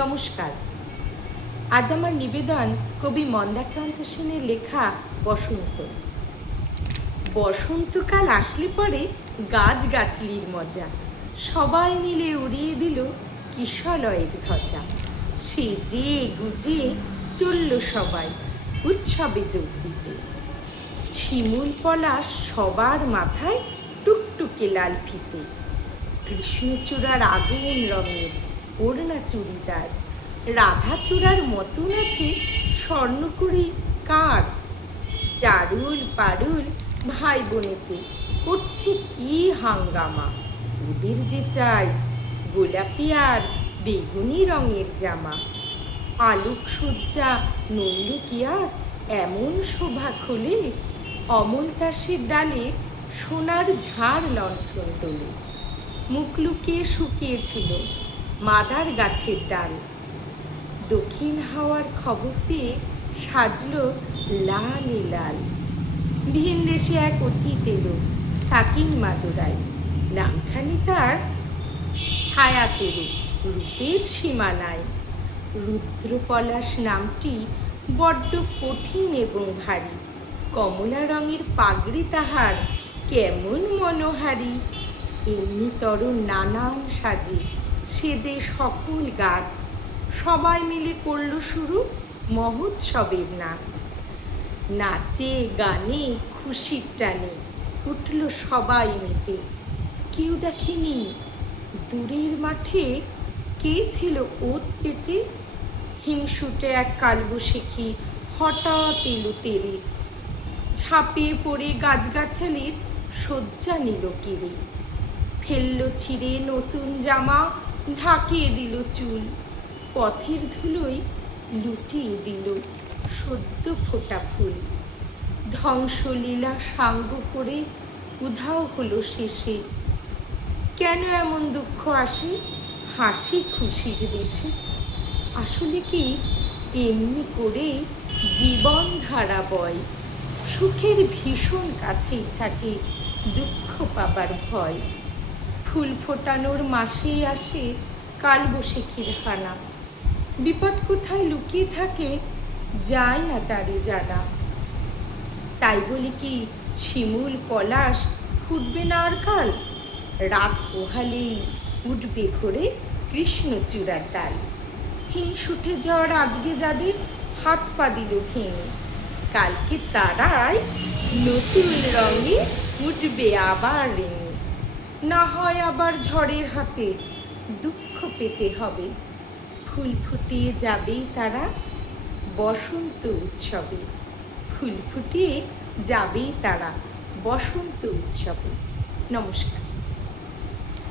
নমস্কার। আজ আমার নিবেদন কবি মন্দাক্রান্ত সেনের লেখা বসন্ত। বসন্তকাল আসলে পরে গাছগাছলির মজা, সবাই মিলে উড়িয়ে দিল কিশলয়ের ধ্বজা। সেজে গুজে চলল সবাই উৎসবে যোগ দিতে। শিমুল পলাশ সবার মাথায় টুকটুকে লাল ফিতে। কৃষ্ণচূড়ার আগুন রঙের ওড়না চুড়িদার, রাধাচূড়ার মতন আছে স্বর্ণকড়ি কার। চারুল পারুল ভাই বোনেতে করছে কি হাঙ্গামা। ওদের যে চাই গোলাপি আর বেগুনি রঙের জামা। আলোক সজ্জা নইলে কি আর এমন শোভা খোলে। অমল তাসের ডালে সোনার ঝাড় লণ্ঠন তোলে। মুখ লুকিয়ে শুকিয়েছিল মাদার গাছের ডাল। দক্ষিণ হাওয়ার খবর পেয়ে সাজলো লালে লাল। ভিন দেশে এক অতীত এলো সাকিন মাদুরাই। নামখানি তার ছায়া তরু, রূপের সীমা নাই। রুদ্রপলাশ নামটি বড্ড কঠিন এবং ভারী। কমলা রঙের পাগড়ি তাহার কেমন মনোহারী। এমনি তরুণ নানান সাজে সেজে সকল গাছ, সবাই মিলে করল শুরু মহোৎসবের নাচ। নাচে গানে খুশির টানে উঠল সবাই মেতে। কেউ দেখেনি দূরের মাঠে কে ছিল ওত পেতে। হিংসুটে এক কালবৈশাখী হঠাৎ এলো তেরে। ঝাঁপিয়ে পড়ে গাছগাছালির শয্যা নিল কেড়ে। ফেললো ছিঁড়ে নতুন জামা, ঝাঁকিয়ে দিল চুল। পথের ধুলোয় লুটিয়ে দিল সদ্য ফোটা ফুল। ধ্বংসলীলা সাঙ্গ করে উধাও হলো শেষে। কেন এমন দুঃখ আসে হাসি খুশির দেশে। আসলে কি এমনি করে জীবন ধারা বয়। সুখের ভীষণ কাছেই থাকে দুঃখ পাবার ভয়। ফুল ফোটানোর মাসেই আসে কালবৈশাখীর হানা। বিপদ কোথায় লুকিয়ে থাকে যায় না তারে জানা। তাই বলি কি শিমুল পলাশ ফুটবে না আর কাল। রাত পোহালেই উঠবে ভোরে কৃষ্ণচূড়ার ডাল। হিংসুটে ঝড় আজকে যাদের হাত পা দিল ভেঙে, কালকে তারাই নতুন রঙে উঠবে আবার রেঙে। না হয় আবার ঝড়ের হাতে দুঃখ পেতে হবে। ফুল ফুটিয়ে যাবেই তারা বসন্ত উৎসবে। ফুল ফুটিয়ে যাবেই তারা বসন্ত উৎসবে। নমস্কার।